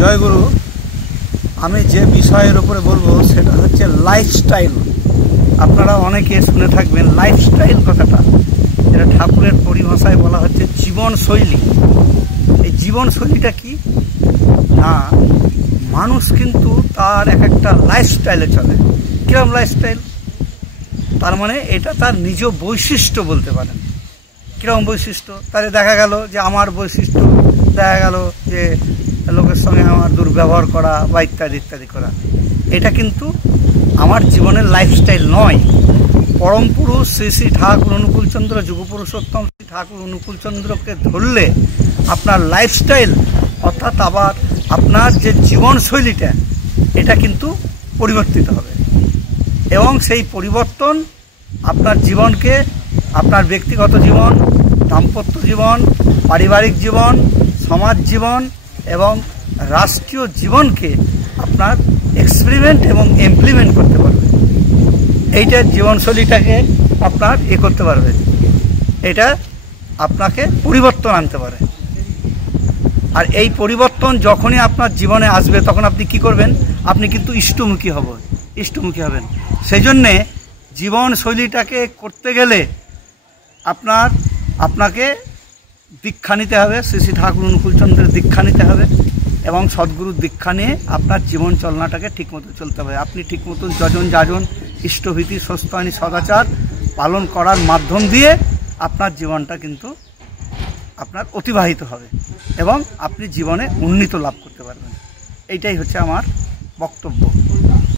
জয়গুরু। আমি যে বিষয়ের উপরে বলবো সেটা হচ্ছে লাইফস্টাইল। আপনারা অনেকে শুনে থাকবেন লাইফস্টাইল কথাটা, এটা ঠাকুরের পরিভাষায় বলা হচ্ছে জীবনশৈলী। এই জীবনশৈলীটা কি না, মানুষ কিন্তু তার এক একটা লাইফস্টাইলে চলে। কিরকম লাইফস্টাইল? তার মানে এটা তার নিজ বৈশিষ্ট্য বলতে পারেন। কীরকম বৈশিষ্ট্য? তাহলে দেখা গেল যে আমার বৈশিষ্ট্য, দেখা গেল যে লোকের সঙ্গে আমার দুর্ব্যবহার করা বা ইত্যাদি ইত্যাদি করা, এটা কিন্তু আমার জীবনের লাইফস্টাইল নয়। পরম পুরুষ শ্রী শ্রী ঠাকুর অনুকূলচন্দ্র যুগপুরুষোত্তম শ্রী ঠাকুর অনুকূলচন্দ্রকে ধরলে আপনার লাইফস্টাইল অর্থাৎ আবার আপনার যে জীবনশৈলীটা এটা কিন্তু পরিবর্তিত হবে, এবং সেই পরিবর্তন আপনার জীবনকে, আপনার ব্যক্তিগত জীবন, দাম্পত্য জীবন, পারিবারিক জীবন, সমাজ জীবন এবং রাষ্ট্রীয় জীবনকে আপনার এক্সপেরিমেন্ট এবং ইমপ্লিমেন্ট করতে পারবে। এইটা জীবনশৈলীটাকে আপনার করতে পারবে, এটা আপনাকে পরিবর্তন আনতে পারে। আর এই পরিবর্তন যখনই আপনার জীবনে আসবে তখন আপনি কি করবেন? আপনি কিন্তু ইষ্টমুখী হবেন। সেই জন্যে জীবনশৈলীটাকে করতে গেলে আপনাকে দীক্ষা নিতে হবে, শ্রী শ্রী ঠাকুর অনুকূলচন্দ্রের দীক্ষা নিতে হবে এবং সদ্গুরুর দীক্ষা নিয়ে আপনার জীবন চলনাটাকে ঠিকমতো চলতে হবে। আপনি ঠিকমতো যজন যাজন ইষ্টভীতি সস্তানি সদাচার পালন করার মাধ্যম দিয়ে আপনার জীবনটা কিন্তু আপনার অতিবাহিত হবে এবং আপনি জীবনে উন্নতি লাভ করতে পারবেন। এইটাই হচ্ছে আমার বক্তব্য।